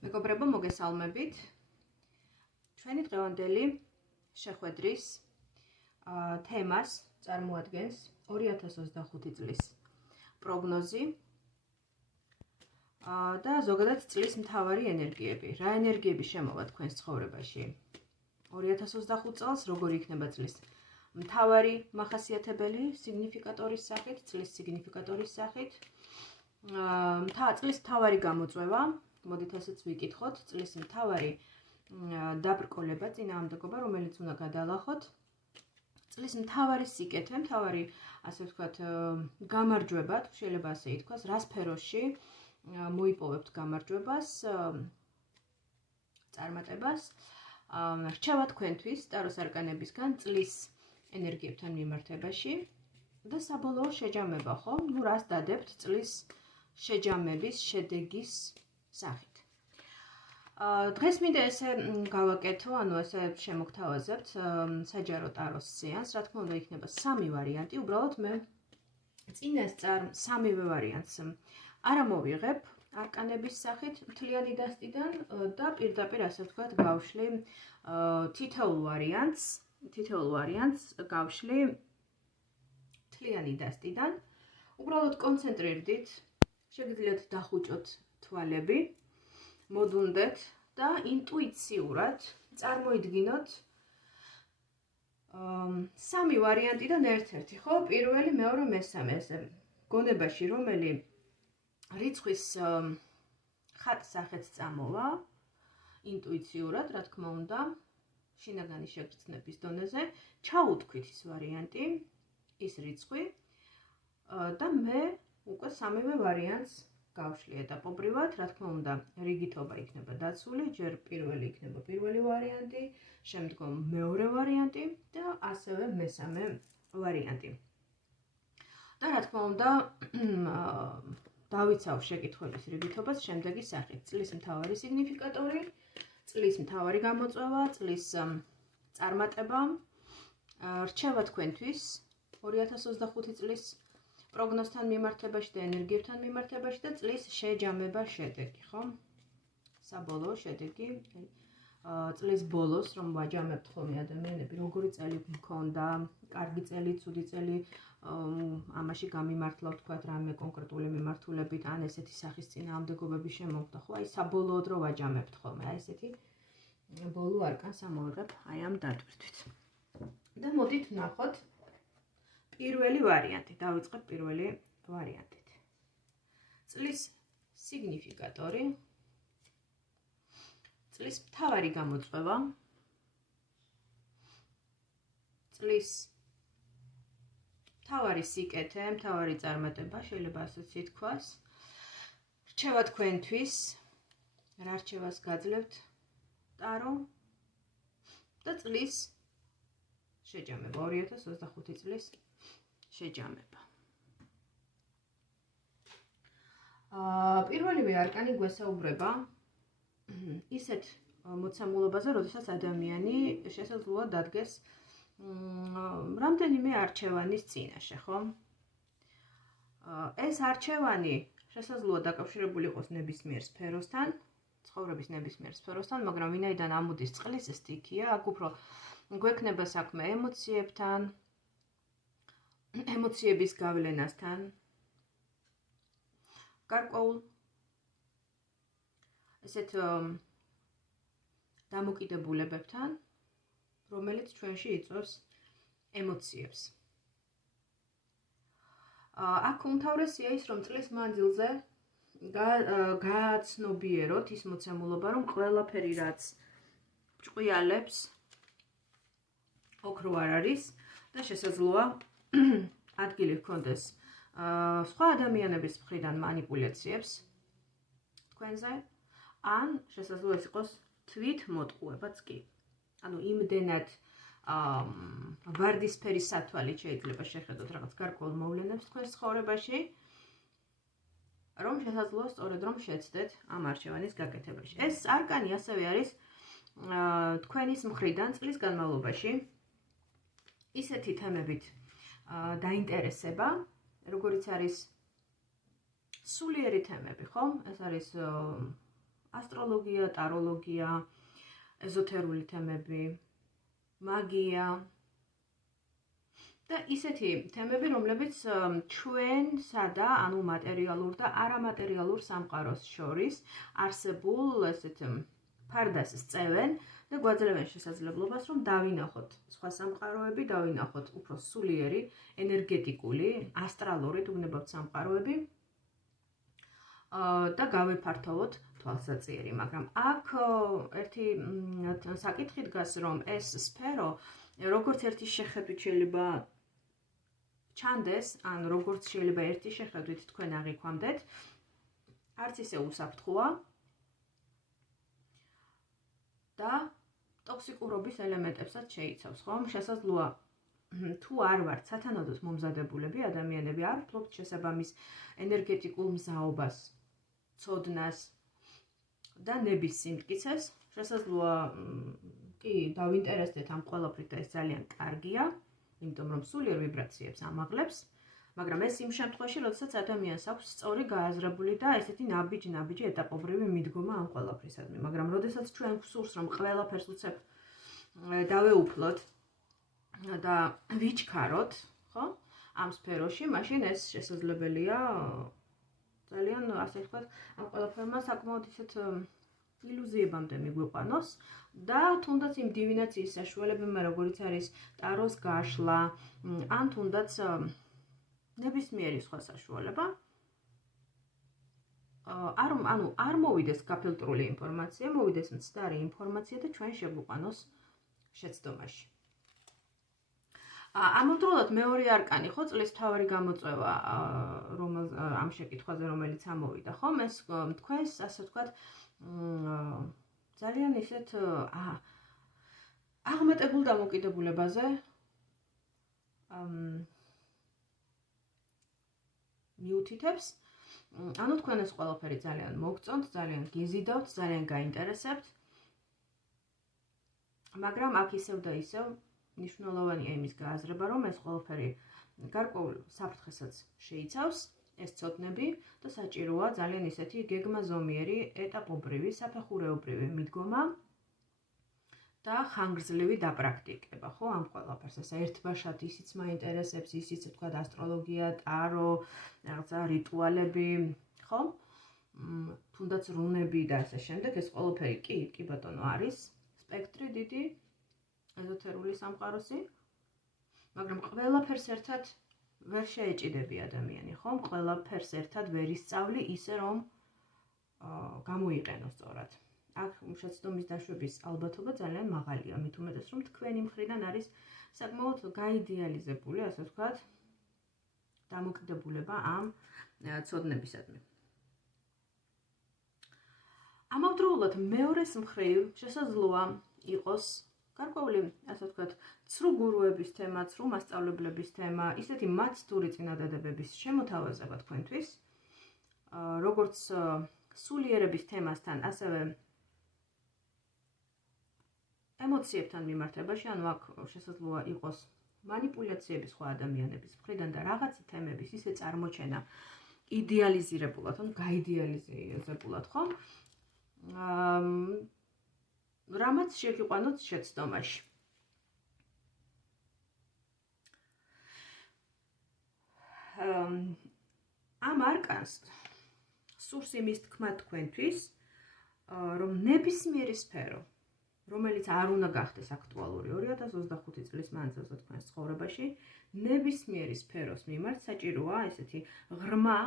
მეგობრებო, მოგესალმებით. ჩვენი დღევანდელი შეხვედრის თემას წარმოადგენს 2025 წლის პროგნოზი და ზოგადად წლის მთავარი ენერგიები. Რა ენერგიები შემოვა თქვენს ცხოვრებაში? 2025 წელს როგორი იქნება წლის მთავარი მახასიათებელი სიგნიფიკატორის სახით, წლის სიგნიფიკატორის სახით? წლის მთავარი გამოწვევა, მოდით ასეც ვიკითხოთ, წლის მთავარი დაბრკოლება, წინააღმდეგობა, რომელიც უნდა გადალახოთ. წლის მთავარი სიკეთე, მთავარი, ასე ვთქვათ, გამარჯვება, შეიძლება ასე ითქვას, რა სფეროში მოიპოვებთ გამარჯვებას, წარმატებას. რჩევა თქვენთვის ტაროს არკანებისგან წლის ენერგიებთან მიმართებაში და საბოლოო შეჯამება, ხო? რას დადებთ წლის შეჯამების შედეგის სახით. დღეს მინდა ესე გავაკეთო, ესე შემოგთავაზებთ საჯარო ტაროს სეანს, რა თქმა უნდა იქნება სამი ვარიანტი, უბრალოდ მე წინასწარ სამივე ვარიანტს არ ამოვიღებ არკანების სახით მთლიანი დასტიდან და პირდაპირ ასე ვთქვათ გავშლი თითოეულ ვარიანტს გავშლი მთლიანი დასტიდან. უბრალოდ კონცენტრირდით, შეგიძლიათ დახუჭოთ თვალები, მოდუნდეთ და ინტუიციურად წარმოიდგინოთ სამი ვარიანტიდან ერთ-ერთი, ხო? პირველი, მეორე, მესამე, ესე გონებაში, რომელი რიცხვის ხატსახეც წამოვა, ინტუიციურად, რა თქმა უნდა, შინაგანი შეგრძნების დონეზე, ჩაუთქვით ის ვარიანტი, ის რიცხვი და მე უკვე სამივე ვარიანტს გავშლი ეტაპობრივად, რა თქმა უნდა, რიგითობა იქნება დაცული, ჯერ პირველი იქნება პირველი ვარიანტი, შემდგომ მეორე ვარიანტი და ასევე მესამე ვარიანტი. და რა თქმა უნდა, დავიცავ შეკითხების რიგითობას შემდეგი სახით: წლის მთავარი სიგნიფიკატორი, წლის მთავარი გამოწვევა, წლის წარმატება, რჩევა თქვენთვის 2025 წლის პროგნოზთან მიმართებაში და ენერგიებთან მიმართებაში და წლის შეჯამება შედეგი, ხო? საბოლოო შედეგი, წლის ბოლოს რომ ვაჯამებთ ხოლმე ადამიანები, როგორი წელი გქონდა, კარგი წელი, ცუდი წელი, ამაში გამიმართლა ვთქვათ რამე კონკრეტული მიმართულებით, ან ესეთი სახის წინააღმდეგობები შემოხდა, ხო? აი საბოლოოდ რო ვაჯამებთ ხოლმე, აი ესეთი ბოლო არკანს ამოვიღებ აი ამ დატვირთვით. და მოდით ვნახოთ პირველი ვარიანტი, დავიწყებ პირველი ვარიანტით. წლის სიგნიფიკატორი, წლის მთავარი გამოწვევა, წლის მთავარი სიკეთე, მთავარი წარმატება, შეიძლება ასეც ითქვას. რჩევა თქვენთვის, რა რჩევას გაძლევთ ტარო და წლის შეჯამება, 2025 წლის შეჯამება. პირველივე არკანი გვესაუბრება ისეთ მოცემულობაზე, როდესაც ადამიანი შესაძლოა დადგეს რამდენიმე არჩევანის წინაშე, ხო? ეს არჩევანი შესაძლოა დაკავშირებული იყოს ნებისმიერ სფეროსთან, ცხოვრების ნებისმიერ სფეროსთან, მაგრამ ვინაიდან ამოდის წყლის სტიქია, აქ უფრო გვექნება საქმე ემოციებთან, ემოციების გავლენასთან, გარკვეულ ესეთ დამოკიდებულებებთან, რომელიც ჩვენში იწვევს ემოციებს. აქ უმთავრესია ის, რომ წლის მანძილზე გააცნობიეროთ ის მოცემულობა, რომ ყველაფერი, რაც ჭყვიალებს, ოქრო არ არის და შესაძლოა ადგილი ჰქონდეს სხვა ადამიანების მხრიდან მანიპულაციებს თქვენზე, ან შესაძლოა ეს იყოს თვითმოტყუებაც კი. ანუ იმდენად ვარდისფერი სათვალით შეიძლება შეხედოთ რაღაც გარკვეულ მოვლენებს თქვენს ცხოვრებაში, რომ შესაძლოა სწორედ რომ შეცდეთ ამ არჩევანის გაკეთებაში. ეს არკანი ასევე არის თქვენის მხრიდან წლის განმავლობაში ისეთი თემებით დაინტერესება, როგორიც არის სულიერი თემები, ხო? ეს არის ასტროლოგია, ტაროლოგია, ეზოთერული თემები, მაგია და ისეთი თემები, რომლებიც ჩვენსა და ანუ მატერიალურ და არამატერიალურ სამყაროს შორის არსებულ ესეთ ფარდას წევენ და გვაძლევენ შესაძლებლობას, რომ დავინახოთ სხვა სამყაროები, დავინახოთ უფრო სულიერი, ენერგეტიკული, ასტრალური თუნდაც სამყაროები და გავეფართოვოთ თვალსაჩინო, მაგრამ აქ ერთი საკითხი დგას, რომ ეს სფერო როგორც ერთი შეხედვით შეიძლება ჩანდეს, ან როგორც შეიძლება ერთი შეხედვით თქვენ აღიქვამდეთ, არც ისე უსაფრთხოა და ტოქსიკურობის ელემენტებსაც შეიცავს, ხომ? შესაძლოა თუ არ ვართ სათანადოდ მომზადებულები ადამიანები, არ ვფლობთ შესაბამის ენერგეტიკულ მზაობას, ცოდნას და ნების სიმტკიცეს, შესაძლოა კი დავინტერესდეთ ამ ყველაფრით და ეს ძალიან კარგია, იმიტომ რომ სულიერ ვიბრაციებს ამაღლებს, მაგრამ ეს იმ შემთხვევაში, როდესაც ადამიანს აქვს სწორი გააზრებული და ესეთი ნაბიჯი ეტაპობრივი მიდგომა ამ ყველაფრისადმი, მაგრამ როდესაც ჩვენ გვსურს რომ ყველაფერს უცებ დავეუფლოთ და ვიჩქაროთ, ხო? ამ სფეროში, მაშინ ეს შესაძლებელია ძალიან, ასე ვთქვათ, ამ ყველაფერმა საკმაოდ ისეთ ილუზიებამდე მიგვიყვანოს და თუნდაც იმ დივინაციის საშუალებებმა, როგორც არის ტაროს გაშლა, ან თუნდაც ნებისმიერი სხვა საშუალება, არ მოვიდეს გაფილტრული ინფორმაცია, მოვიდეს მცდარი ინფორმაცია და ჩვენ შეგვიყვანოს შეცდომაში. ამავდროულად მეორე არკანი, ხო, წლის მთავარი გამოწვევა, ამ შეკითხვაზე, რომელიც ამოვიდა, ხო, ეს თქვენს, ასე ვთქვათ, ძალიან ისეთ აღმატებულ დამოკიდებულებაზე მიუთითებს. ანუ თქვენ ეს ყველაფერი ძალიან მოგწონთ, ძალიან გიზიდავთ, ძალიან გაინტერესებთ. მაგრამ აქ ისევ და ისევ მნიშვნელოვანია იმის გააზრება, რომ ეს ყველაფერი გარკვეულ საფრთხესაც შეიცავს, ეს ცოდნები და საჭიროა ძალიან ისეთი გეგმაზომიერი, ეტაპობრივი, საფეხურეობრივი მიდგომა და ხანგრძლივი დაპრაქტიკება, ხო, ამ ყველაფერს. ეს ერთბაშად ისიც მაინტერესებს, ისიც თქვა ასტროლოგია, ტარო, რაღაცა რიტუალები, ხო? თუნდაც რუნები და ასე შემდეგ, ეს ყველაფერი კი ბატონო არის სპექტრი დიდი ეზოთერული სამყაროსი, მაგრამ ყველაფერს ერთად ვერ შეეჭიდები ადამიანი, ხო? ყველაფერს ერთად ვერ ისწავლი ისე, რომ გამოიყენოს სწორად. აქ შეცდომის დაშვების ალბათობა ძალიან მაღალია, მით უმეტეს, რომ თქვენი მხრიდან არის საკმაოდ გაიდეალიზებული, ასე ვთქვათ, დამოკიდებულება ამ ცოდნებისადმი. ამავდროულად მეორეს მხრივ შესაძლოა იყოს გარკვეული, ასე ვთქვათ, ცრუ გურუების თემა, ცრუ მასწავლებლების თემა, ისეთი მაცდური წინადადებების შემოთავაზება თქვენთვის, როგორც სულიერების თემასთან, ასევე ემოციებთან მიმართებაში, ანუ აქ შესაძლოა იყოს манипуляციები სხვა ადამიანების მხრიდან და რაღაცა თემების ისე წარმოჩენა იდეალიზირებულად, ანუ გაიდეალიზებულად, ხო? რამაც შეგიყვანოთ შეცდომაში. ამ არკანს სურს იმის თქმა თქვენთვის, რომ ნებისმიერი სფერო, რომელიც არ უნდა გახდეს აქტუალური 2025 წლის მანძილზე თქვენს ცხოვრებაში, ნებისმიერი სფეროს მიმართ საჭიროა ესეთი ღრმა,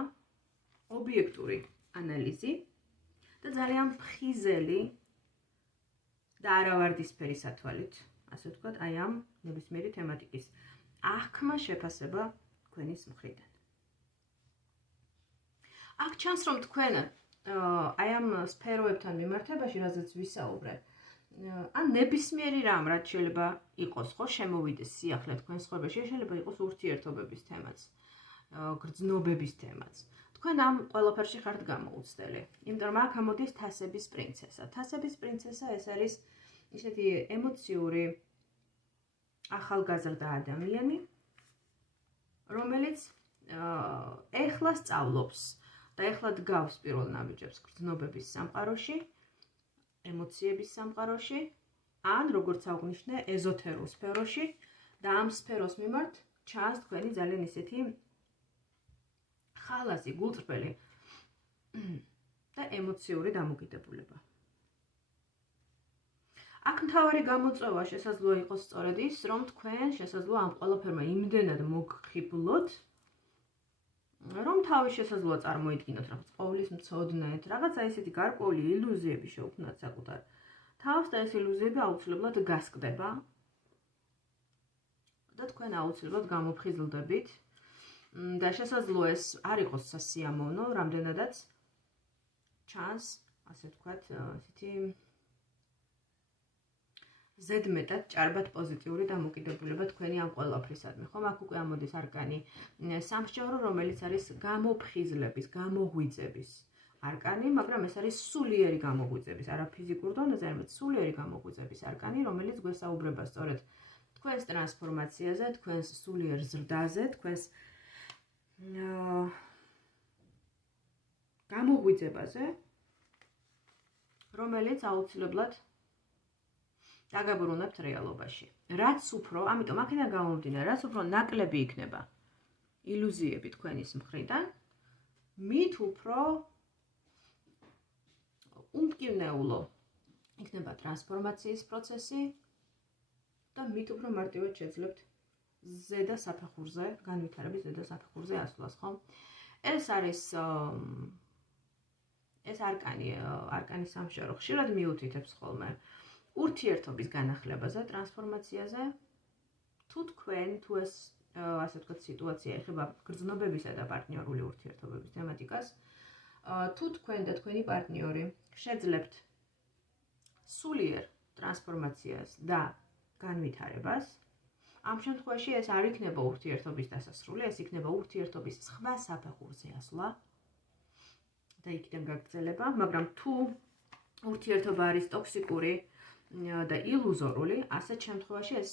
ობიექტური ანალიზი და ძალიან ფხიზელი და არავარდისფერი სათვალით, ასე ვთქვათ, აი ამ ნებისმიერი თემატიკის აღქმა შეფასება თქვენის მხრიდან. აქ ჩანს, რომ თქვენ აი ამ სფეროებთან მიმართებაში, რაზეც ვისაუბრეთ, ან ნებისმიერი რამ, რაც შეიძლება იყოს, ხო, შემოვიდეს სიახლე თქვენს ცხოვრებაში, შეიძლება იყოს ურთიერთობების თემაც, გრძნობების თემაც. თქვენ ამ ყველაფერში ხართ გამოუცდელი, იმიტომ რომ აქ ამოდის თასების პრინცესა. თასების პრინცესა ეს არის ისეთი ემოციური ახალგაზრდა ადამიანი, რომელიც ეხლა სწავლობს და ეხლა დგავს პირველ ნაბიჯებს გრძნობების სამყაროში ემოციების სამყაროში, ან როგორც აღვნიშნე, ეზოთერულ სფეროში და ამ სფეროს მიმართ ჩანს თქვენი ძალიან ისეთი ხალასი, გულწრფელი და ემოციური დამოკიდებულება. აქ მთავარი გამოწვევა შესაძლოა იყოს სწორედ ის, რომ თქვენ შესაძლოა ამ ყველაფერმა იმდენად მოგხიბლოთ, რომ თავის შესაძლოა წარმოიდგინოთ რაღაც ყოვლის მცოდნეთ, რაღაცა ისეთი გარკვეული ილუზიები შეუქმნათ საკუთარ თავს და ეს ილუზიები აუცილებლად გასკდება და თქვენ აუცილებლად გამოფხიზლდებით და შესაძლოა ეს არ იყოს სასიამოვნო, რამდენადაც ჩანს, ასე ვთქვათ, ისეთი ზედმეტად ჭარბად პოზიტიური დამოკიდებულება თქვენი ამ ყველაფრისადმი, ხომ? აქ უკვე ამოდის არკანი სამსჯავრო, რომელიც არის გამოფხიზლების, გამოღვიძების არკანი, მაგრამ ეს არის სულიერი გამოღვიძების, არა ფიზიკურ დონეზე, არამედ სულიერი გამოღვიძების არკანი, რომელიც გვესაუბრება სწორედ თქვენს ტრანსფორმაციაზე, თქვენს სულიერ ზრდაზე, თქვენს გამოღვიძებაზე, რომელიც აუცილებლად დაგაბრუნებთ რეალობაში. რაც უფრო, ამიტომ აქედან გამომდინარე, რაც უფრო ნაკლები იქნება ილუზიები თქვენის მხრიდან, მით უფრო უმტკივნეულო იქნება ტრანსფორმაციის პროცესი და მით უფრო მარტივად შეძლებთ ზედა საფეხურზე, განვითარების ზედა საფეხურზე ასვლას, ხო? ეს არის ეს არკანის სამშობლო ხშირად მიუთითებს ხოლმე ურთიერთობის განახლებაზე, ტრანსფორმაციაზე, თუ თქვენ, თუ ეს, ასე ვთქვათ, სიტუაცია ეხება გრძნობებისა და პარტნიორული ურთიერთობების თემატიკას, თუ თქვენ და თქვენი პარტნიორი შეძლებთ სულიერ ტრანსფორმაციას და განვითარებას, ამ შემთხვევაში ეს არ იქნება ურთიერთობის დასასრული, ეს იქნება ურთიერთობის სხვა საფეხურზე ასვლა და იქიდან გაგრძელება, მაგრამ თუ ურთიერთობა არის ტოქსიკური და ილუზორული, ასეთ შემთხვევაში ეს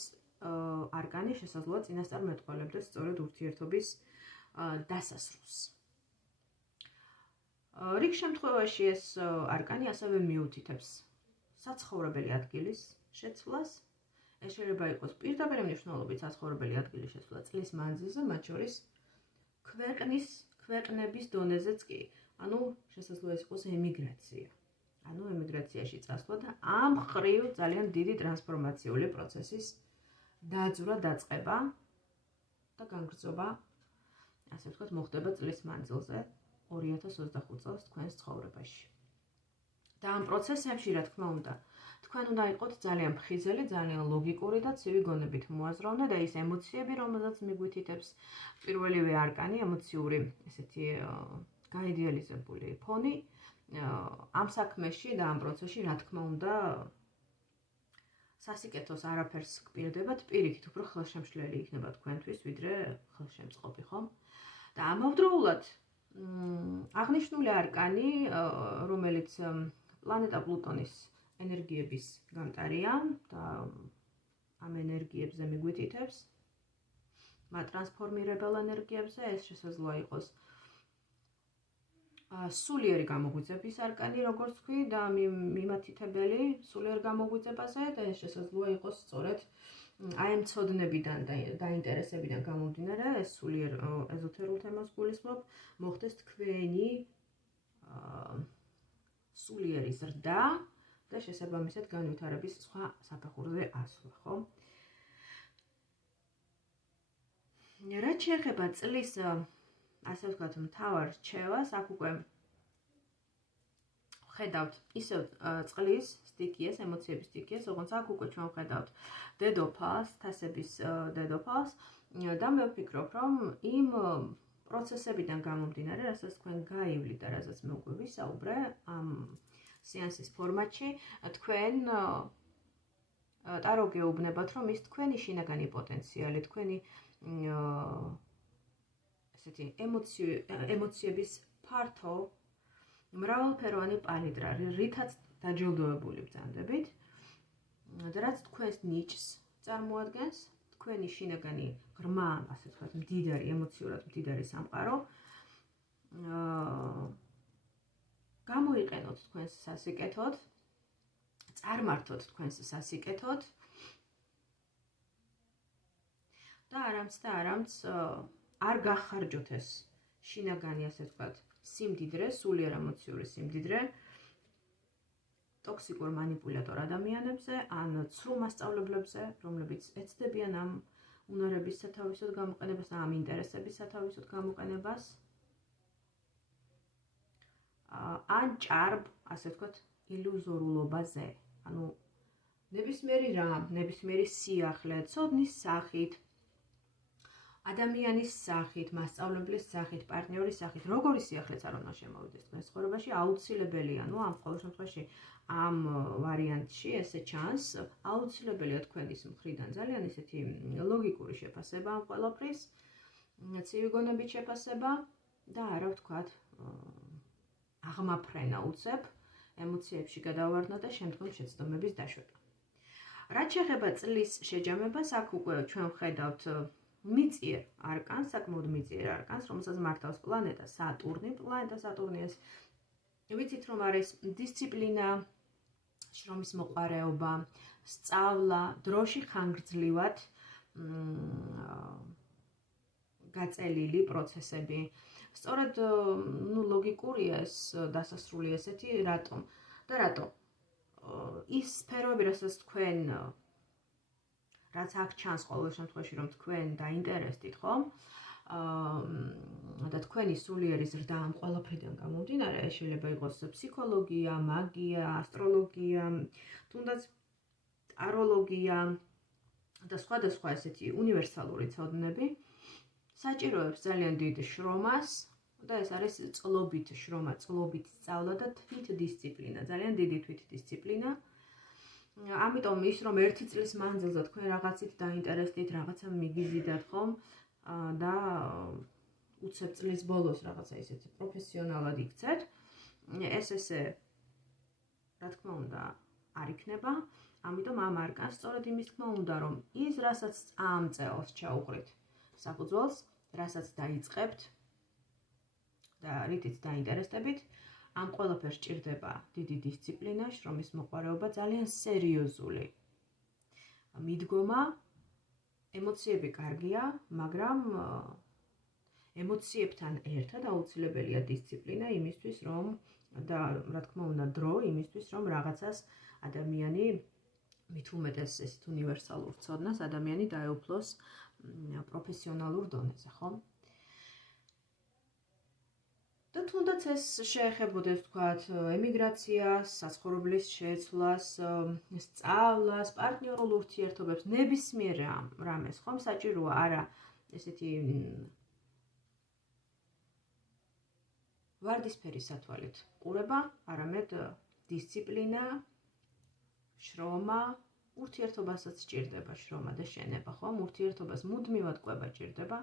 არკანი შესაძლოა წინასწარ მეტყველებდეს სწორედ ურთიერთობის დასასრულს. რიგ შემთხვევაში ეს არკანი ასევე მიუთითებს საცხოვრებელი ადგილის შეცვლას. ეს შეიძლება იყოს პირდაპირ მნიშვნელობით საცხოვრებელი ადგილის შეცვლა წლის მანძილზე, მათ შორის ქვეყნების დონეზეც კი. ანუ შესაძლოა ეს იყოს ემიგრაცია. ანუ ემიგრაციაში წასვლა და ამ ხრივ ძალიან დიდი ტრანსფორმაციული პროცესის დაძვრა, დაწყება და განგრძობა, ასე ვთქვათ, მოხდება წლის მანძილზე 2025 წელს თქვენს ცხოვრებაში. და ამ პროცესებში, რა თქმა უნდა, თქვენ უნდა იყოთ ძალიან მხიზელი, ძალიან ლოგიკური და ცივი გონებით მოაზროვნე და ის ემოციები, რომელსაც მიგვითითებს პირველივე არკანი, ემოციური, ესეთი გაიდეალიზებული ფონი, ამ საქმეში და ამ პროცესში, რა თქმა უნდა, სასიკეთოს არაფერს გპირდებათ, პირიქით უფრო ხელშემშლელი იქნება თქვენთვის, ვიდრე ხელშემწყობი, ხო? და ამავდროულად აღნიშნული არკანი, რომელიც პლანეტა პლუტონის ენერგიების გამტარია და ამ ენერგიებზე მიგვითითებს, მათ ტრანსფორმირებელ ენერგიებზე, ეს შესაძლოა იყოს სულიერი გამოღვიძების არკანი, როგორც ვთქვი, და მიმართითებელი სულიერ გამოღვიძებაზე და ეს შესაძლოა იყოს სწორედ აი ამ ცოდნებიდან და დაინტერესებიდან გამომდინარე, ეს სულიერ ეზოთერულ თემას გულისხმობ, მოხდეს თქვენი სულიერი ზრდა და შესაბამისად განვითარების სხვა საფეხურზე ასვლა, ხო? რაც შეეხება წლის, ასე ვთქვათ, მთავარ რჩევას, აქ უკვე ხედავთ ისევ წყლის სტიქიას, ემოციების სტიქიას, როგორც აქ უკვე ჩვენ ხედავთ დედოფალს, თასების დედოფალს და მე ვფიქრობ, რომ იმ პროცესებიდან გამომდინარე, რასაც თქვენ გაივლით და რასაც მე უკვე ვისაუბრე ამ სეანსის ფორმატში, თქვენ ტარო გეუბნებათ, რომ ის თქვენი შინაგანი პოტენციალი, თქვენი ესეთი ემოციების ფართო, მრავალფეროვანი პალიტრა, რითაც დაჯილდოებული ბრძანდებით, და რაც თქვენს ნიჭს წარმოადგენს, თქვენი შინაგანი ღრმა, ასე ვთქვათ, მდიდარი, ემოციურად მდიდარი სამყარო, გამოიყენოთ თქვენს სასიკეთოდ წარმართოთ თქვენს სასიკეთოდ და არამც არ გახარჯოთ ეს შინაგანი, ასე ვთქვათ, სიმდიდრე, სულიერ ემოციური სიმდიდრე ტოქსიკურ მანიპულატორ ადამიანებზე ან ცრუ მასწავლებლებზე, რომლებიც ეცდებიან ამ უნარების სათავისოდ გამოყენებას და ამ ინტერესების სათავისოდ გამოყენებას. ან ჭარბ, ასე ვთქვათ, ილუზორულობაზე. ანუ ნებისმიერი რამ, ნებისმიერი სიახლე, ცოდნის სახით, ადამიანის სახით, მასწავლებლის სახით, პარტნიორის სახით, როგორი სიახლეც არ უნდა შემოვიდეს თქვენს ცხოვრებაში, აუცილებელია, ამ ყოველ შემთხვევაში ამ ვარიანტში ესე ჩანს, აუცილებელია თქვენის მხრიდან ძალიან ისეთი ლოგიკური შეფასება ამ ყველაფრის, ცივი გონებით შეფასება და არა ვთქვათ, აღმაფრენა უცებ, ემოციებში გადავარდნა და შემდგომ შეცდომების დაშვება. რაც შეეხება წლის შეჯამებას, აქ უკვე ჩვენ ვხედავთ მიწიერ არკანს, საკმაოდ მიწიერ არკანს, რომელსაც მართავს პლანეტა სატურნი. პლანეტა სატურნიას ვიცით, რომ არის დისციპლინა, შრომის მოყვარეობა, სწავლა, დროში ხანგრძლივად გაწელილი პროცესები. სწორედ ლოგიკურია ეს დასასრული ესეთი, რატომ? და რატო? ის სფეროები, რასაც თქვენ რაც აქ ჩანს ყოველ შემთხვევაში, რომ თქვენ დაინტერესდით, ხომ? და თქვენი სულიერი ზრდა ამ ყველაფრიდან გამომდინარე, შეიძლება იყოს ფსიქოლოგია, მაგია, ასტროლოგია, თუნდაც ტაროლოგია და სხვადასხვა ესეთი უნივერსალური ცოდნები საჭიროებს ძალიან დიდ შრომას და ეს არის წლობით შრომა, წლობით სწავლა და თვითდისციპლინა, ძალიან დიდი თვითდისციპლინა. ამიტომ ის რომ ერთი წლის მანძილზე თქვენ რაღაცით დაინტერესდით, რაღაცა მიგიზიდათ, ხომ? და უცებ წლის ბოლოს რაღაცა ისეთი პროფესიონალად იქცეთ, ეს ესე, რა თქმა უნდა, არ იქნება. ამიტომ ამ არკანს სწორედ იმის თქმა უნდა, რომ ის, რასაც ამ წელს ჩაუყრით საფუძველს, რასაც დაიწყებთ და რითიც დაინტერესდებით, ამ ყველაფერს ჭირდება დიდი დისციპლინა, შრომის მოყვარეობა, ძალიან სერიოზული მიდგომა. ემოციები კარგია, მაგრამ ემოციებთან ერთად აუცილებელია დისციპლინა იმისთვის, რომ და რა თქმა უნდა დრო იმისთვის, რომ რაღაცას ადამიანი მით უმეტეს ესეთ უნივერსალურ ცოდნას ადამიანი დაეუფლოს პროფესიონალურ დონეზე, ხო? და თუნდაც ეს შეეხებოდეს, ვთქვათ, ემიგრაციას, საცხოვრებლის შეცვლას, სწავლას, პარტნიორულ ურთიერთობებს, ნებისმიერ რამეს, ხომ საჭიროა არა ესეთი ვარდისფერი სათვალით ყურება, არამედ დისციპლინა, შრომა, ურთიერთობასაც ჭირდება შრომა და შენება, ხომ? ურთიერთობას მუდმივად ყვება ჭირდება,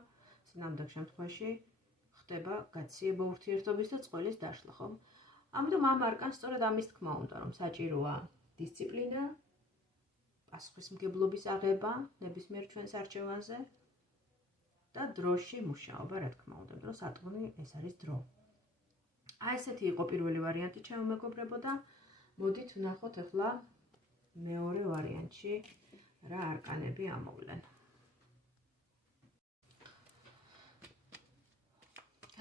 სინამდვილე შემთხვევაში ხდება გაციება ურთიერთობის და წყვილის დაშლა, ხომ? ამიტომ ამ არკანს სწორედ ამის თქმა უნდა, რომ საჭიროა დისციპლინა, პასუხისმგებლობის აღება ნებისმიერ ჩვენს არჩევანზე და დროში მუშაობა, რა თქმა უნდა, დრო სატურნი ეს არის დრო. აი ესეთი იყო პირველი ვარიანტი, ჩემო მეგობრებო და მოდით ვნახოთ ახლა მეორე ვარიანტში რა არკანები ამოვლენ.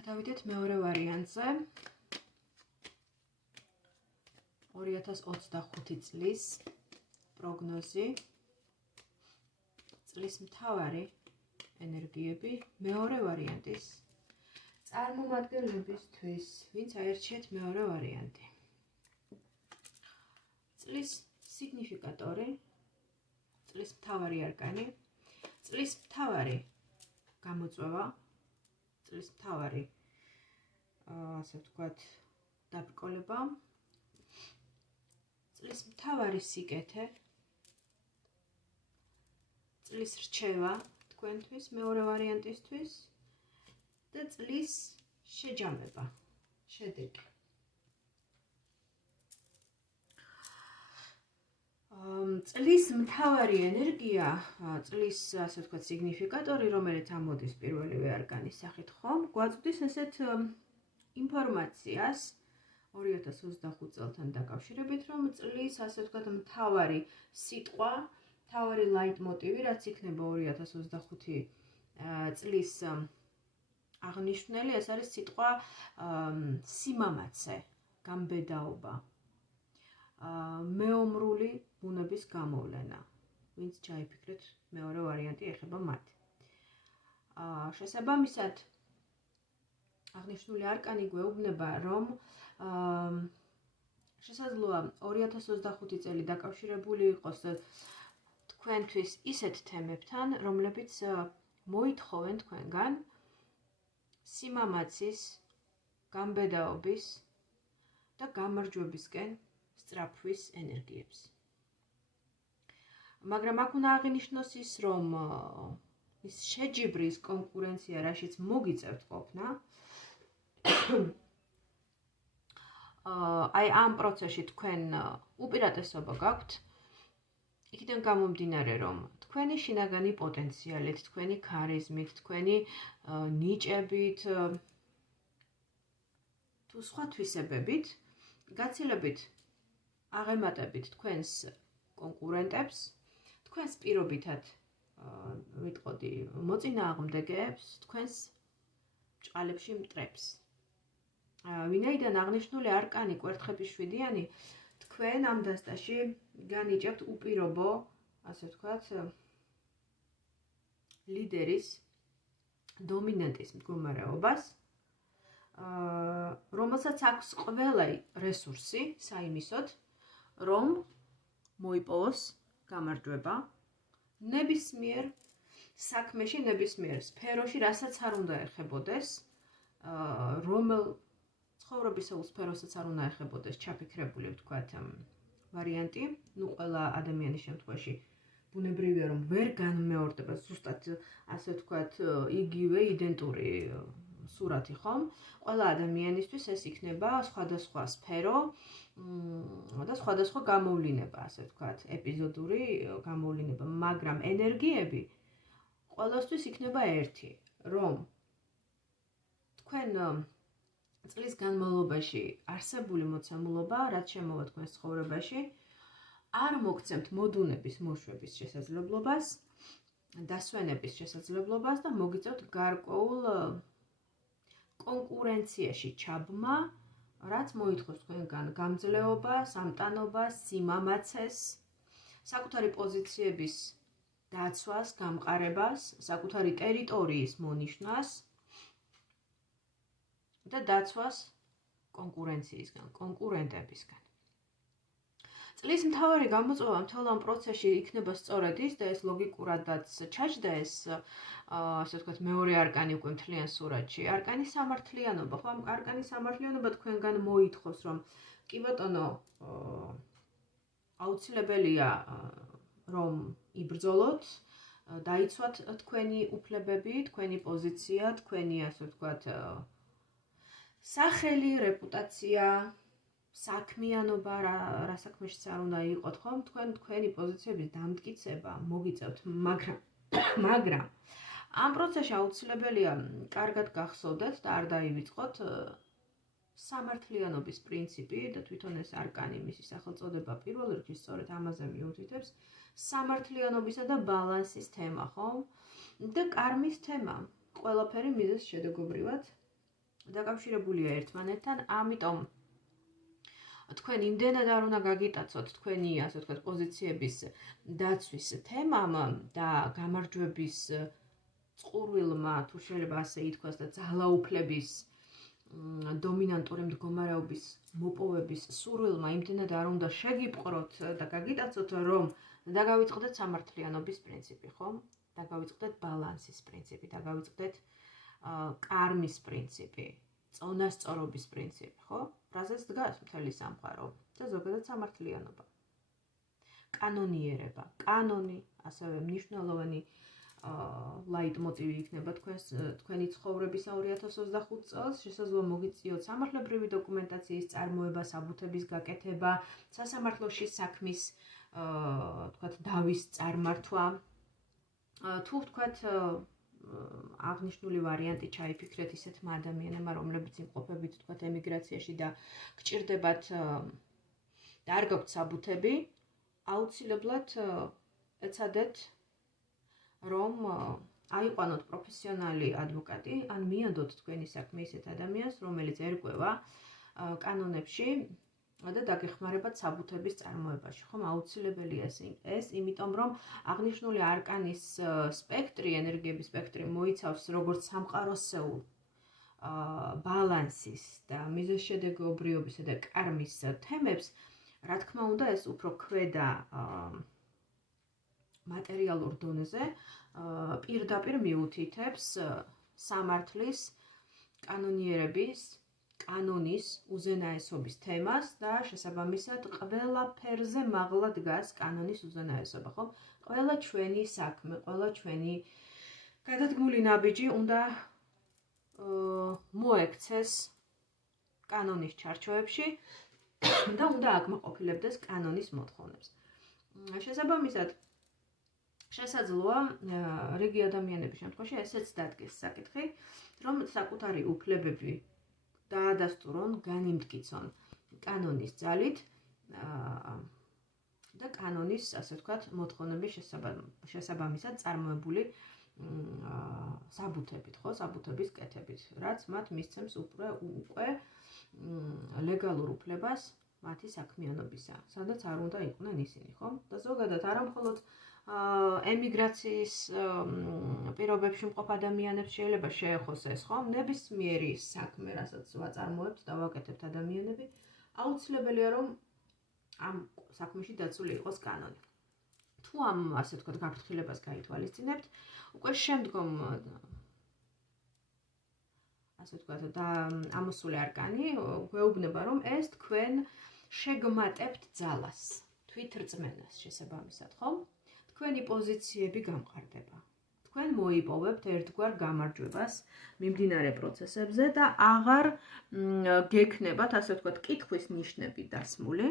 გადავიდეთ მეორე ვარიანტზე. 2025 წლის პროგნოზი. წლის მთავარი ენერგიები მეორე ვარიანტის წარმომადგენლებისთვის, ვინც აერჩიეთ მეორე ვარიანტი. წლის სიგნიფიკატორი, წლის მთავარი არკანი, წლის მთავარი გამოწვევა, წლის მთავარი ასე ვთქვათ, დაბრკოლება, წლის მთავარი სიკეთე, წლის რჩევა თქვენთვის მეორე ვარიანტისთვის და წლის შეჯამება, შედეგი. წლის მთავარი ენერგია, წლის ასე ვთქვათ სიგნიფიკატორი, რომელიც ამოდის პირველივე არკანის სახით, ხომ? გვაწვდის ესეთ ინფორმაციას 2025 წელთან დაკავშირებით, რომ წლის, ასე ვთქვათ, მთავარი სიტყვა, მთავარი ლაიტმოტივი, რაც იქნება 2025 წლის აღნიშნული, ეს არის სიტყვა სიმამაცე, გამბედაობა, მეომრული ბუნების გამოვლენა. ვინც ჩაიფიქრეთ, მეორე ვარიანტი ეხება მათ. შესაბამისად, აღნიშნული არკანი გვეუბნება, რომ შესაძლოა 2025 წელი დაკავშირებული იყოს თქვენთვის ისეთ თემებთან, რომლებიც მოითხოვენ თქვენგან სიმამაცის, გამბედაობის და გამარჯვებისკენ სწრაფვის ენერგიებს. მაგრამ აქ უნდა აღინიშნოს ის, რომ ის შეჯიბრის კონკურენცია, რაშიც მოგიწევთ ყოფნა, აი ამ პროცესში თქვენ უპირატესობა გაქვთ, იქიდან გამომდინარე, რომ თქვენი შინაგანი პოტენციალით, თქვენი ქარიზმით, თქვენი ნიჭებით თუ სხვა თვისებებით, გაცილებით აღემატებით თქვენს კონკურენტებს, თქვენს პირობითად ვიტყოდი მოწინააღმდეგეებს, თქვენს ჭყალებში მტრებს. ვინაიდან აღნიშნული არკანი კვერთხების 7-იანი თქვენ ამ დასტაში განიჭებთ უპირობო, ასე ვთქვათ, ლიდერის დომინანტის მდგომარეობას, რომელსაც აქვს ყველა რესურსი საიმისოდ, რომ მოიპოვოს გამარჯვება ნებისმიერ საქმეში, ნებისმიერ სფეროში, რასაც არ უნდა ეხებოდეს, რომელ ცხოვრებისეულ სფეროსაც არ უნდა ეხებოდეს ჩაფიქრებული, ვთქვათ, ვარიანტი, ნუ ყველა ადამიანის შემთხვევაში ბუნებრივია, რომ ვერ განმეორდება ზუსტად, ასე ვთქვათ, იგივე იდენტური სურათი, ხომ? ყველა ადამიანისთვის ეს იქნება სხვადასხვა სფერო და სხვადასხვა გამოვლინება, ასე ვთქვათ, ეპიზოდური გამოვლინება, მაგრამ ენერგიები ყველასთვის იქნება ერთი, რომ თქვენ წლის განმავლობაში არსებული მოცემულობა, რაც შემოვა თქვენს ცხოვრებაში, არ მოგცემთ მოდუნების მოშვების შესაძლებლობას, დასვენების შესაძლებლობას და მოგიწევთ გარკვეულ კონკურენციაში ჩაბმა, რაც მოითხოვს თქვენგან გამძლეობას, ამტანობას, სიმამაცეს, საკუთარი პოზიციების დაცვას, გამყარებას, საკუთარი ტერიტორიის მონიშნვას და დაცვას კონკურენციისგან, კონკურენტებისგან. წლის მთავარი გამოწვევა მთელ ამ პროცესში იქნება სწორედ ის და ეს ლოგიკურადაც ჩაჯდა ეს, ასე ვთქვათ, მეორე არკანი უკვე მთლიან სურათში. არკანი სამართლიანობა, ხო, არკანი სამართლიანობა თქვენგან მოითხოვს, რომ კი ბატონო, აუცილებელია რომ იბრძოლოთ, დაიცვათ თქვენი უფლებები, თქვენი პოზიცია, თქვენი, ასე ვთქვათ, სახელი, რეპუტაცია, საქმიანობა, რა საქმეშიც არ უნდა იყოთ, ხომ? თქვენი პოზიციების დამტკიცება მოგიწევთ, მაგრამ ამ პროცესში აუცილებელია კარგად გახსოვდეთ და არ დაივიწყოთ სამართლიანობის პრინციპი და თვითონ ეს არკანი, მისი სახელწოდება პირველ რიგში სწორედ ამაზე მიუთითებს, სამართლიანობისა და ბალანსის თემა, ხო? და კარმის თემა, ყველაფერი მიზეზ შედეგობრივად დაკავშირებულია ერთმანეთთან, ამიტომ თქვენ იმდენად არ უნდა გაგიტაცოთ თქვენი, ასე ვთქვათ, პოზიციების დაცვის თემამ და გამარჯვების წყურვილმა, თუ შეიძლება ასე ითქვას და ძალაუფლების დომინანტური მდგომარეობის მოპოვების სურვილმა იმდენად არ უნდა შეგიპყროთ და გაგიტაცოთ, რომ დაგავიწყდეთ სამართლიანობის პრინციპი, ხო? დაგავიწყდეთ ბალანსის პრინციპი, დაგავიწყდეთ კარმის პრინციპი, წონასწორობის პრინციპი, ხო? რაზეც დგას მთელი სამყარო და ზოგადად სამართლიანობა. კანონიერება, კანონი, ასევე მნიშვნელოვანი ლაიტმოტივი იქნება თქვენი ცხოვრებისა 2025 წელს, შესაძლოა მოგიწიოთ სამართლებრივი დოკუმენტაციის წარმოება, საბუთების გაკეთება, სასამართლოში საქმის, თქვათ, დავის წარმართვა, თუ ვთქვათ, აღნიშნული ვარიანტი ჩაიფიქრეთ ისეთმა ადამიანებმა, რომლებიც იმყოფებით თქვათ ემიგრაციაში და გჭირდებათ და არ გაქვთ საბუთები, აუცილებლად ეცადეთ რომ აიყვანოთ პროფესიონალი ადვოკატი, ან მიანდოთ თქვენი საქმე ისეთ ადამიანს, რომელიც ერკვევა კანონებში და დაგეხმარებათ საბუთების წარმოებაში. ხომ აუცილებელია ეს, იმიტომ რომ აღნიშნული არკანის სპექტრი, ენერგიების სპექტრი მოიცავს როგორც სამყაროსეულ ბალანსის და მიზეზშედეგობრივობისა და კარმის თემებს, რა თქმა უნდა, ეს უფრო ქვედა მატერიალურ დონეზე პირდაპირ მიუთითებს სამართლის, კანონიერების, კანონის უზენაესობის თემას და შესაბამისად ყველაფერზე მაღლა დგას კანონის უზენაესობა, ხო? ყველა ჩვენი საქმე, ყველა ჩვენი გადადგმული ნაბიჯი უნდა მოექცეს კანონის ჩარჩოებში და უნდა აკმაყოფილებდეს კანონის მოთხოვნებს. შესაბამისად შესაძლოა რიგი ადამიანების შემთხვევაში ესეც დადგეს საკითხი, რომ საკუთარი უფლებები დაადასტურონ, განიმტკიცონ კანონის ძალით და კანონის, ასე ვთქვათ, მოთხოვნების შესაბამისად წარმოებული საბუთებით, ხო, საბუთების კეთებით, რაც მათ მისცემს უკვე ლეგალურ უფლებას მათი საქმიანობისა, სადაც არ უნდა იყვნენ ისინი, ხო? და ზოგადად არამხოლოდ ემიგრაციის პირობებში მყოფ ადამიანებს შეიძლება შეეხოს ეს, ხო? ნებისმიერი საქმე, რასაც ვაწარმოებთ და ვაკეთებთ ადამიანები, აუცილებელია რომ ამ საქმეში დაცული იყოს კანონი. თუ ამ, ასე ვთქვათ, გაფრთხილებას გაითვალისწინებთ, უკვე შემდგომ ასე ვთქვათ, და ამოსული არკანი გვეუბნება, რომ ეს თქვენ შეგმატებთ ძალას, თვითრწმენას შესაბამისად, ხო? თქვენი პოზიციები გამყარდება. თქვენ მოიპოვებთ ერთგვარ გამარჯვებას მიმდინარე პროცესებზე და აღარ გექნებათ, ასე ვთქვათ, კითხვის ნიშნები დასმული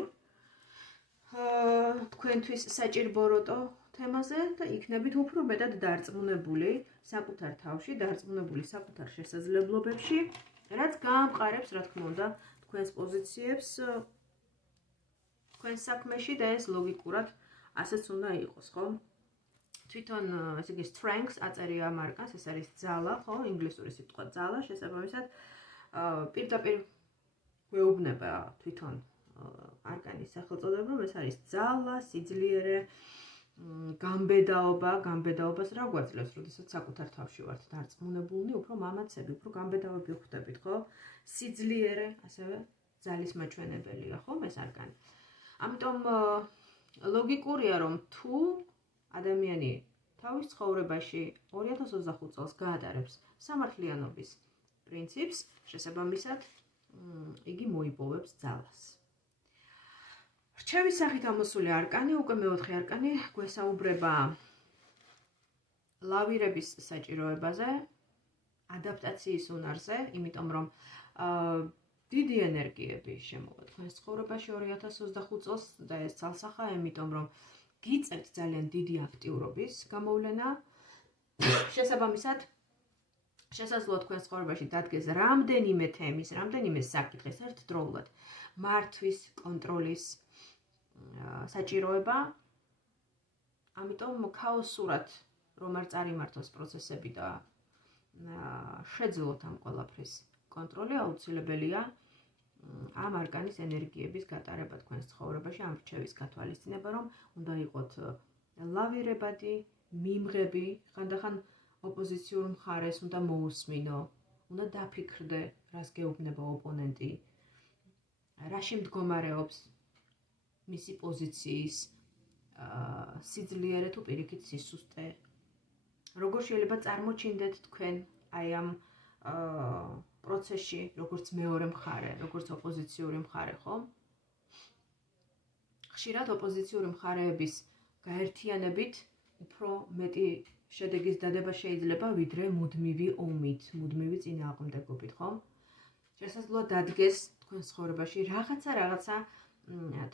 თქვენთვის საჭირბოროტო თემაზე და იქნებით უფრო მეტად დარწმუნებული საკუთარ თავში, დარწმუნებული საკუთარ შესაძლებლობებში, რაც გაამყარებს, რა თქმა უნდა, თქვენს პოზიციებს თქვენს საქმეში და ეს ლოგიკურად ასეც უნდა იყოს, ხო? თვითონ, ესე იგი, strength აწერია ამ არკანს, ეს არის ძალა, ხო? ინგლისური სიტყვა ძალა, შესაბამისად, პირდაპირ გვეუბნება თვითონ არკანის სახელწოდება, რომ ეს არის ძალა, სიძლიერე, გამბედაობას რა გვაძლევს, როდესაც საკუთარ თავში ვართ დარწმუნებულნი, უფრო მამაცები, უფრო გამბედავები ვხდებით, ხო? სიძლიერე, ასევე ძალის მაჩვენებელია, ხო, ეს არკანი. ამიტომ ლოგიკურია, რომ თუ ადამიანი თავის ცხოვრებაში 2025 წელს გაატარებს სამართლიანობის პრინციპს, შესაბამისად, იგი მოიპოვებს ძალას. რჩევის სახით ამოსული არკანი, უკვე მეოთხე არკანი, გვესაუბრება ლავირების საჭიროებაზე, ადაპტაციის უნარზე, იმიტომ რომ დიდი ენერგიები შემოვა თქვენს ცხოვრებაში 2025 წელს და ეს ძალსახა, იმიტომ რომ გიწევთ ძალიან დიდი აქტიურობის გამოვლენა. შესაბამისად, შესაძლოა თქვენს ცხოვრებაში დადგეს რამდენიმე თემის, რამდენიმე საკითხის ერთდროულად მართვის, კონტროლის საჭიროება. ამიტომ ქაოსურად რომ არ წარიმართოს პროცესები და შეძლოთ ამ ყველაფრის კონტროლი, აუცილებელია ამ არკანის ენერგიების გატარება თქვენს ცხოვრებაში, ამ რჩევის გათვალისწინება, რომ უნდა იყოთ ლავირებადი, მიმღები, ხანდახან ოპოზიციურ მხარეს უნდა მოусმინო, უნდა დაფიქრდე, რას გეუბნება ოპონენტი, რაში მდგომარეობს მისი პოზიციის სიძლიერე თუ პირიქით სისუსტე. როგორ შეიძლება წარმოჩინდეთ თქვენ აი ამ პროცესში, როგორც მეორე მხარე, როგორც ოპოზიციური მხარე, ხო? ხშირად ოპოზიციური მხარეების გაერთიანებით უფრო მეტი შედეგის დადება შეიძლება, ვიდრე მუდმივი ომით, მუდმივი წინააღმდეგობით, ხო? შესაძლოა დადგეს თქვენს ცხოვრებაში რაღაცა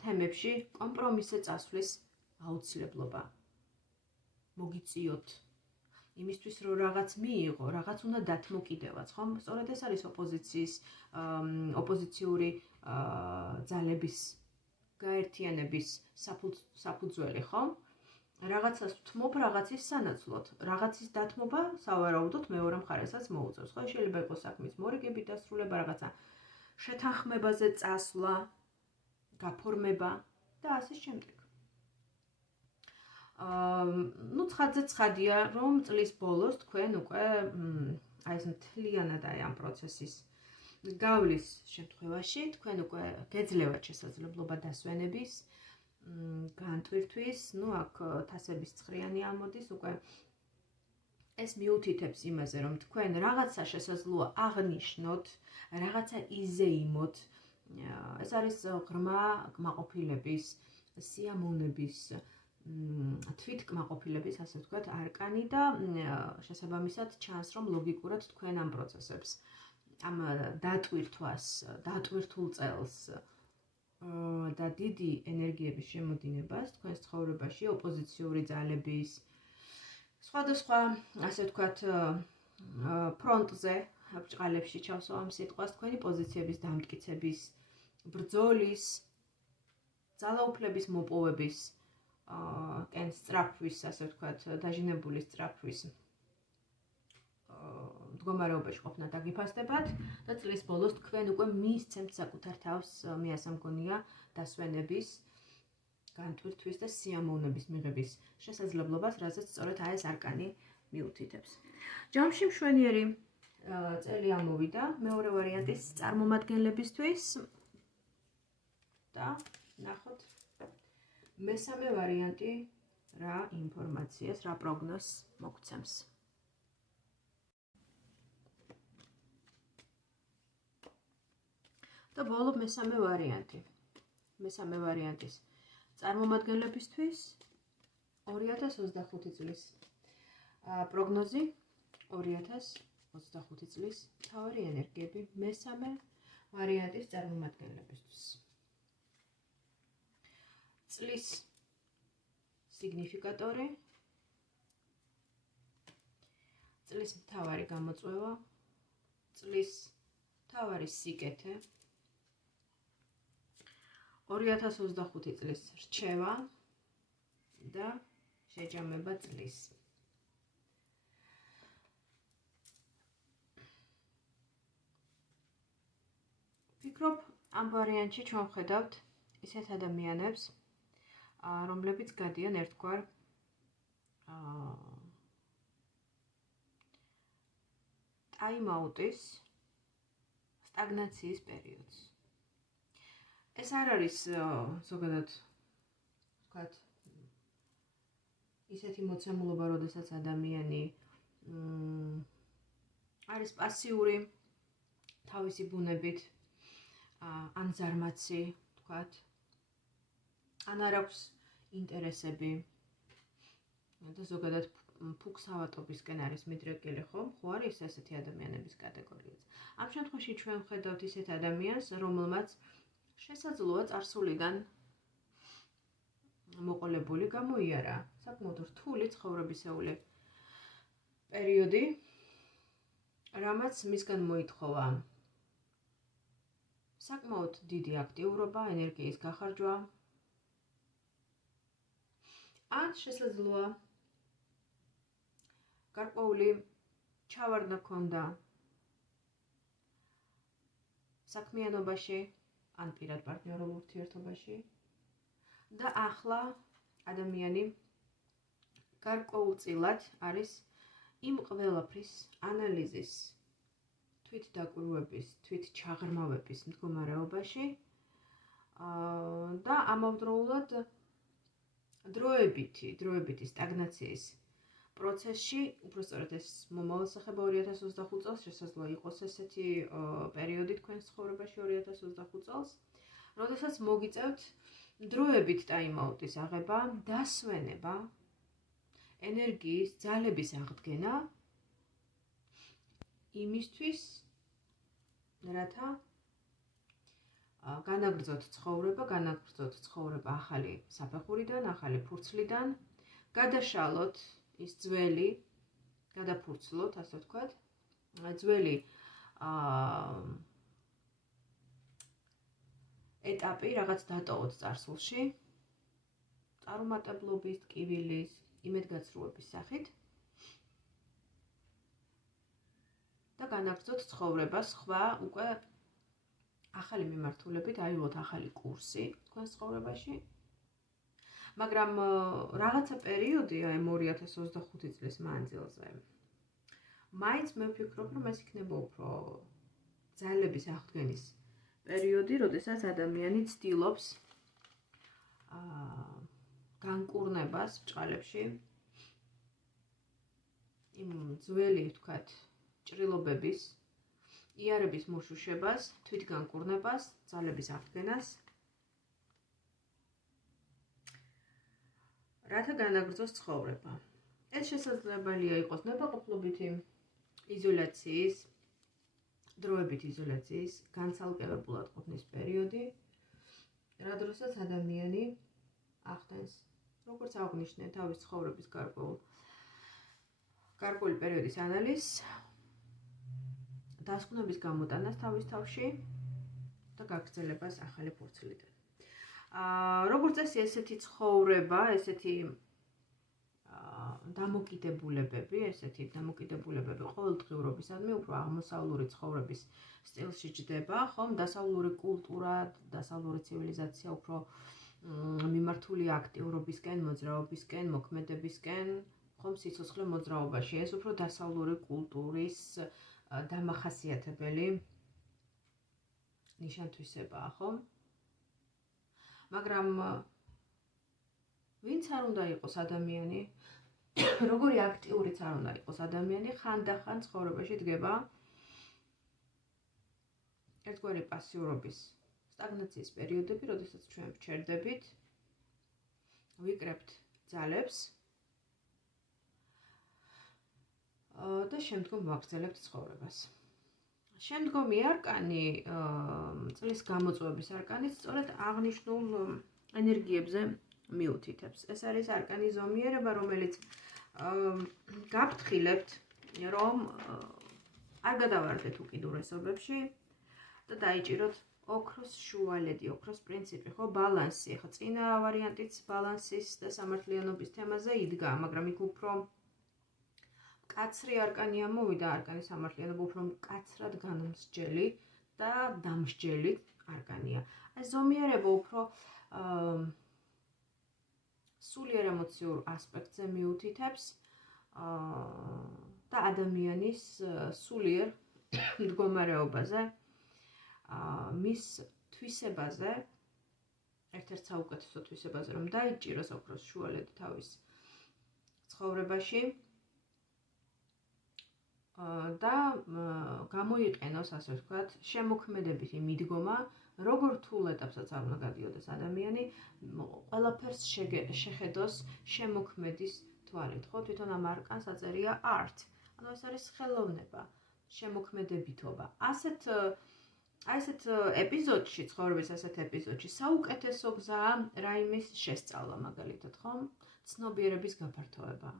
თემებში კომპრომისზე წასვლის აუცილებლობა. მოგიწიოთ იმისთვის რომ რაღაც მიიღო, რაღაც უნდა დათმო კიდევაც, ხომ? სწორედ ეს არის ოპოზიციური ძალების გაერთიანების საფუძველი, ხომ? რაღაცას ვთმობ, რაღაცის სანაცვლოდ, რაღაცის დათმობა სავარაუდოდ მეორე მხარესაც მოუწევს, ხო? შეიძლება იყოს საქმის მორიგების დასრულება, რაღაცა შეთანხმებაზე წასვლა, გაფორმება და ასე შემდეგ. ნუ ცხადზე ცხადია, რომ წლის ბოლოს თქვენ უკვე აი ეს მთლიანად აი ამ პროცესის გავლის შემთხვევაში თქვენ უკვე გეძლევათ შესაძლებლობა დასვენების, განტვირთვის, ნუ აქ თასების ცხრიანი ამოდის, უკვე ეს მიუთითებს იმაზე, რომ თქვენ რაღაცა შესაძლოა აღნიშნოთ, რაღაცა იზეიმოთ. ეს არის ღრმა კმაყოფილების, სიამოვნების, თვითკმაყოფილების, ასე ვთქვათ, არკანი და შესაბამისად ჩანს, რომ ლოგიკურად თქვენ ამ პროცესებს, ამ დატვირთვას, დატვირთულ წელს და დიდი ენერგიების შემოდინებას თქვენს ცხოვრებაში ოპოზიციური ძალების, სხვადასხვა, ასე ვთქვათ, ფრონტზე, ბრჭყალებში ჩავსვა ამ სიტყვას, თქვენი პოზიციების დამტკიცების, ბრძოლის, ძალაუფლების მოპოვების, სწრაფვის, ასე ვთქვათ, დაჟინებული სწრაფვის მდგომარეობაში ყოფნა დაგიფასდებათ და წლის ბოლოს თქვენ უკვე მისცემთ საკუთარ თავს, მე ასე მგონია, დასვენების, განტვირთვის და სიამოვნების მიღების შესაძლებლობას, რაზეც სწორედ აი ეს არკანი მიუთითებს. ჯამში მშვენიერი წელი ამოვიდა მეორე ვარიანტის წარმომადგენლებისთვის და ნახოთ მესამე ვარიანტი რა ინფორმაციას, რა პროგნოზს მოგცემს. და ბოლო მესამე ვარიანტი. მესამე ვარიანტის წარმომადგენლებისთვის 2025 წლის პროგნოზი 2025 წლის მთავარი ენერგიები მესამე ვარიანტის წარმომადგენლებისთვის. წლის სიგნიფიკატორი, წლის მთავარი გამოწვევა, წლის მთავარი სიკეთე, 2025 წლის რჩევა და შეჯამება წლის. ვფიქრობ, ამ ვარიანტში ჩვენ ვხედავთ ისეთ ადამიანებს, რომლებიც გადიან ერთგვარ ტაიმ-აუტის, სტაგნაციის პერიოდს. ეს არ არის ზოგადად, ვთქვათ, ისეთი მოცემულობა, როდესაც ადამიანი არის პასიური თავისი ბუნებით, ან ზარმაცი, ვთქვათ, ან არ აქვს ინტერესები და ზოგადად ფუქსავატობისკენ არის მიდრეკილი, ხო არის ესეთი ადამიანების კატეგორიაც. ამ შემთხვევაში ჩვენ ვხედავთ ისეთ ადამიანს, რომელმაც შესაძლოა წარსულიდან მოყოლებული გამოიარა საკმაოდ რთული ცხოვრებისეული პერიოდი, რამაც მისგან მოითხოვა საკმაოდ დიდი აქტიურობა, ენერგიის გახარჯვა, ან შესაძლოა გარკვეული ჩავარდნა ჰქონდა საქმიანობაში, ან პირად პარტნიორულ ურთიერთობაში და ახლა ადამიანი გარკვეულწილად არის იმ ყველაფრის ანალიზის, თვითდაკვირვების, თვითჩაღრმავების მდგომარეობაში და ამავდროულად დროებითი სტაგნაციის პროცესში, უბრალოდ ეს მომავალს ეხება 2025 წელს, შესაძლოა იყოს ესეთი პერიოდი თქვენს ცხოვრებაში 2025 წელს, როდესაც მოგიწევთ დროებით ტაიმ-აუტის აღება, დასვენება, ენერგიის, ძალების აღდგენა იმისთვის, რათა განაგრძოთ ცხოვრება ახალი საფეხურიდან, ახალი ფურცლიდან, გადაშალოთ ის ძველი გადაფურცლოთ, ასე ვთქვათ. ძველი ეტაპი რაღაც დატოვოთ წარსულში. წარუმატებლობის, ტკივილის, იმედგაცრუების სახით. და განაგრძოთ ცხოვრება სხვა უკვე ახალი მიმართულებით, აიღოთ ახალი კურსი თქვენს ცხოვრებაში. მაგრამ რაღაცა პერიოდი აი 2025 წლის მანძილზე მაინც მე ვფიქრობ, რომ ეს იქნება უფრო ძალების აღდგენის პერიოდი, როდესაც ადამიანი ცდილობს განკურნებას ბჭყალებში, იმ ძველი, ვთქვათ, ჭრილობების, იარების მოშუშებას, თვითგანკურნებას, ძალების აღდგენას, რათა განაგრძოს ცხოვრება. ეს შესაძლებელია იყოს ნებაყოფლობითი იზოლაციის, დროებით იზოლაციის, განცალკევებულად ყოფნის პერიოდი, რა დროსაც ადამიანი ახდენს, როგორც აღვნიშნე, თავის ცხოვრების გარკვეული პერიოდის ანალიზს, დასკვნების გამოტანას თავის თავში და გაგრძელებას ახალი ფურცლიდან. როგორც წესი, ესეთი ცხოვრება, ესეთი დამოკიდებულებები ყოველდღიურობისადმი უფრო აღმოსავლური ცხოვრების სტილში ჯდება, ხომ? დასავლური კულტურა, დასავლური ცივილიზაცია უფრო მიმართული აქტიურობისკენ, მოძრაობისკენ, მოქმედებისკენ, ხომ სიცოცხლე მოძრაობაში. ეს უფრო დასავლური კულტურის დამახასიათებელი ნიშან-თვისებაა, ხომ? მაგრამ ვინც არ უნდა იყოს ადამიანი, როგორი აქტიურიც არ უნდა იყოს ადამიანი, ხანდახან ცხოვრებაში დგება ერთგვარი პასიურობის, სტაგნაციის პერიოდები, როდესაც ჩვენ ვჩერდებით, ვიკრებთ ძალებს და შემდგომ ვაგრძელებთ ცხოვრებას. შემდგომი არკანი, წლის გამოწვევების არკანიც სწორედ აღნიშნულ ენერგიებზე მიუთითებს. ეს არის არკანი ზომიერება, რომელიც გაფრთხილებთ, რომ არ გადავარდეთ უკიდურესობებში და დაიჭიროთ ოქროს შუალედი, ოქროს პრინციპი, ხო, ბალანსი. ხო, წინა ვარიანტიც ბალანსის და სამართლიანობის თემაზე იდგა, მაგრამ იქ უფრო მკაცრი არკანი ამოვიდა, არკანის სამართლიანობა უფრო მკაცრად განმსჯელი და დამსჯელი არკანია. აი ზომიერება უფრო სულიერ ემოციურ ასპექტზე მიუთითებს და ადამიანის სულიერ მდგომარეობაზე, მის თვისებაზე, ერთ-ერთ საუკეთესო თვისებაზე, რომ დაიჭიროს ოქროს შუალედი თავის ცხოვრებაში და გამოიყენოს, ასე ვთქვათ, შემოქმედებითი მიდგომა, როგორ თულ ეტაპსაც არ უნდა გადიოდეს ადამიანი, ყველაფერს შეხედოს შემოქმედის თვალით, ხო? თვითონ ამ არკანს აწერია art. ანუ ეს არის ხელოვნება, შემოქმედებითობა. ასეთ ეპიზოდში, ცხოვრების ასეთ ეპიზოდში, საუკეთესო გზაა რაიმის შესწავლა, მაგალითად, ხო? ცნობიერების გაფართოება.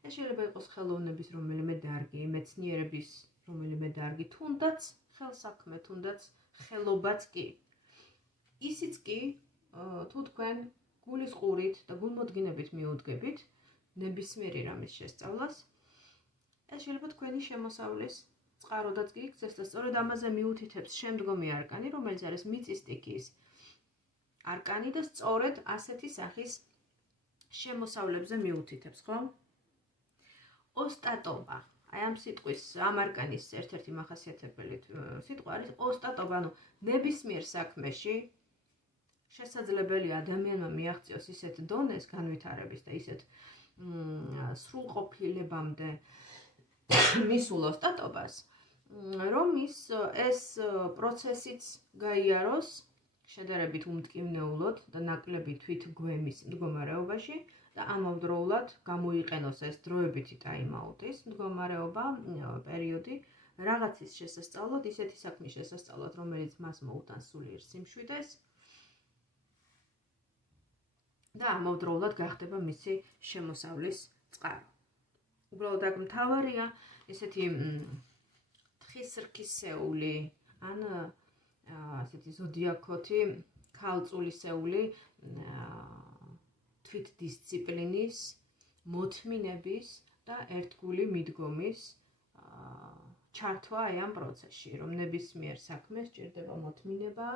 ეს შეიძლება იყოს ხელოვნების რომელიმე დარგი, მეცნიერების რომელიმე დარგი, თუნდაც ხელსაქმე, თუნდაც ხელობაც კი. ისიც კი, თუ თქვენ გულის ყურით და გულმოდგინებით მიუდგებით ნებისმიერი რამის შესწავლას, ეს შეიძლება თქვენი შემოსავლის წყაროდაც კი იქცეს და სწორედ ამაზე მიუთითებს შემდგომი არკანი, რომელიც არის მიწის არკანი და სწორედ ასეთი სახის შემოსავლებზე მიუთითებს, ხო? ოსტატობა. აი ამ სიტყვის, ამ არკანის ერთ-ერთი მახასიათებელი სიტყვა არის ოსტატობა, ანუ ნებისმიერ საქმეში შესაძლებელია ადამიანმა მიაღწიოს ისეთ დონეს განვითარების და ისეთ სრულყოფილებამდე მისულ ოსტატობას, რომ ეს პროცესიც გაიაროს შედარებით უმტკივნეულოდ და ნაკლები თვითგვემის მდგომარეობაში და ამავდროულად გამოიყენოს ეს დროებითი ტაიმ-აუტის მდგომარეობა, პერიოდი, რაღაცის შესასწავლად, ისეთი საქმის შესასწავლად, რომელიც მას მოუტანს სულიერ სიმშვიდეს და ამავდროულად გახდება მისი შემოსავლის წყარო. უბრალოდ აქ მთავარია ესეთი თხის რქისეული ან ასეთი ზოდიაქოთი ქალწულისეული თვით დისციპლინის, მოთმინების და ერთგული მიდგომის ჩართვა აი ამ პროცესში, რომ ნებისმიერ საქმეს სჭირდება მოთმინება,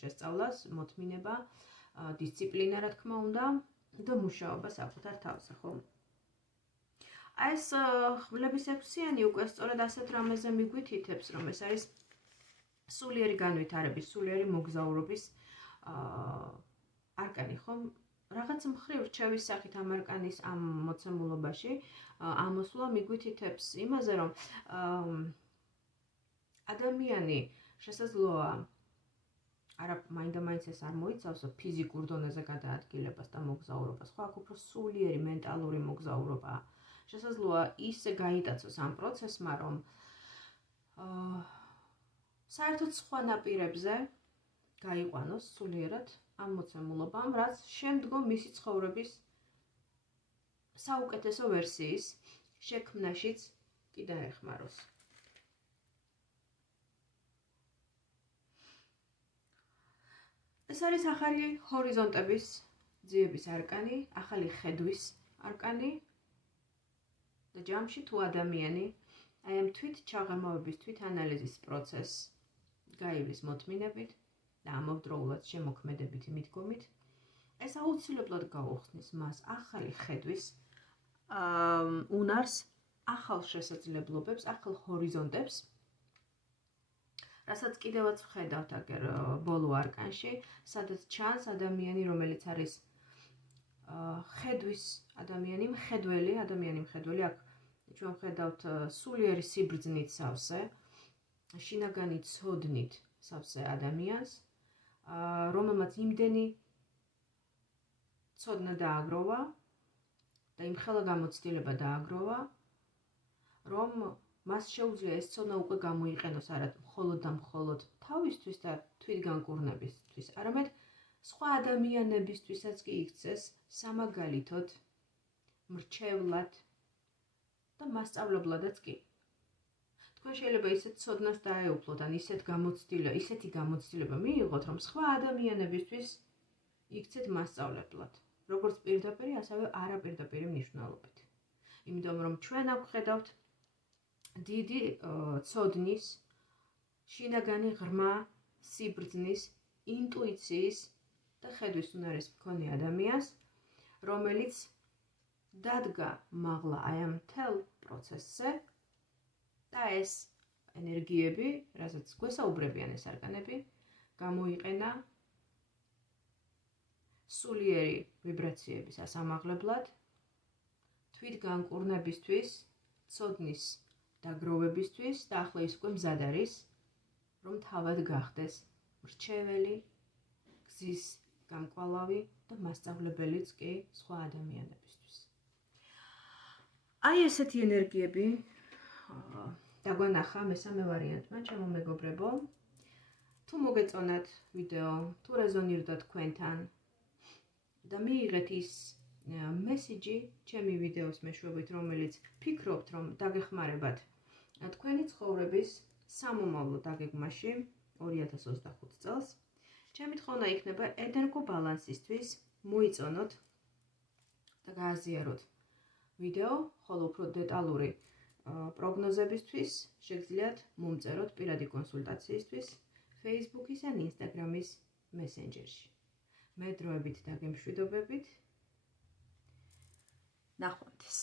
შესწავლას, მოთმინება, დისციპლინა, რა თქმა უნდა, და მუშაობა საკუთარ თავზე, ხო? აი ეს ხმლების 6-იანი უკვე სწორედ ასეთ რამეზე მიგვითითებს, რომ ეს არის სულიერი განვითარების, სულიერი მოგზაურობის არკანი, ხო? რაღაც მხრივ რჩევის სახით ამ არკანის ამ მოცემულობაში ამოსვლა მიგვითითებს იმაზე, რომ ადამიანი შესაძლოა არა მაინდა-მაინც ეს არ მოიცავს ფიზიკურ დონეზე გადაადგილებას და მოგზაურობას, ხო? აქ უფრო სულიერი მენტალური მოგზაურობაა. შესაძლოა ისე გაიტაცოს ამ პროცესმა, რომ საერთოდ სხვა ნაპირებზე გაიყვანოს სულიერად ამ მოცემულობამ, რაც შემდგომ მისი ცხოვრების საუკეთესო ვერსიის შექმნაშიც კი დაეხმაროს. ეს არის ახალი ჰორიზონტების ძიების არკანი, ახალი ხედვის არკანი და ჯამში თუ ადამიანი აი ამ თვით ჩაღრმავების, თვით ანალიზის პროცესს გაივლის მოთმინებით და ამავდროულად შემოქმედებითი მიდგომით, ეს აუცილებლად გაუხსნის მას ახალი ხედვის უნარს, ახალ შესაძლებლობებს, ახალ ჰორიზონტებს, რასაც კიდევაც ვხედავთ აგერ ბოლო არკანში, სადაც ჩანს ადამიანი, რომელიც არის ხედვის ადამიანი, მხედველი, აქ ჩვენ ვხედავთ სულიერი სიბრძნით სავსე, შინაგანი ცოდნით სავსე ადამიანს, რომელმაც იმდენი ცოდნა დააგროვა და იმხელა გამოცდილება დააგროვა, რომ მას შეუძლია ეს ცოდნა უკვე გამოიყენოს არა მხოლოდ და მხოლოდ თავისთვის და თვითგანკურნებისთვის, არამედ სხვა ადამიანებისთვისაც კი იქცეს სამაგალითოდ, მრჩევლად და მასწავლებლადაც კი. თქვენ შეიძლება ისეთ ცოდნას დაეუფლოთ, ან ისეთი გამოცდილება მიიღოთ, რომ სხვა ადამიანებისთვის იქცეთ მასწავლებლად, როგორც პირდაპირ, ასევე არაპირდაპირ მნიშვნელობით. იმიტომ რომ ჩვენ აქ ვხედავთ დიდი ცოდნის, შინაგანი ღრმა სიბრძნის, ინტუიციის და ხედვის უნარის მქონე ადამიანს, რომელიც დადგა მაღლა აი ამ მთელ პროცესზე და ეს ენერგიები, რასაც გვესაუბრებიან ეს არკანები, გამოიყენა სულიერი ვიბრაციების ასამაღლებლად, თვითგანკურნებისთვის, ცოდნის დაგროვებისთვის და ახლა ის უკვე მზად არის, რომ თავად გახდეს მრჩეველი, გზის გამკვალავი და მასწავლებელიც კი სხვა ადამიანებისთვის. აი ესეთი ენერგიები დაგვანახა მესამე ვარიანტმა, ჩემო მეგობრებო. თუ მოგეწონათ ვიდეო, თუ რეზონირდა თქვენთან და მიიღეთ ის მესიჯი ჩემი ვიდეოს მეშვეობით, რომელიც ფიქრობთ, რომ დაგეხმარებათ თქვენი ცხოვრების სამომავლო დაგეგმაში 2025 წელს, ჩემი თხოვნა იქნება ენერგობალანსისთვის მოიწონოთ და გააზიაროთ ვიდეო, ხოლო უფრო დეტალური პროგნოზებისთვის შეგიძლიათ მომწეროთ პირადი კონსულტაციისთვის Facebook-ის ან Instagram-ის მესენჯერში. მე დროებით დაგემშვიდობებით. ნახვამდის.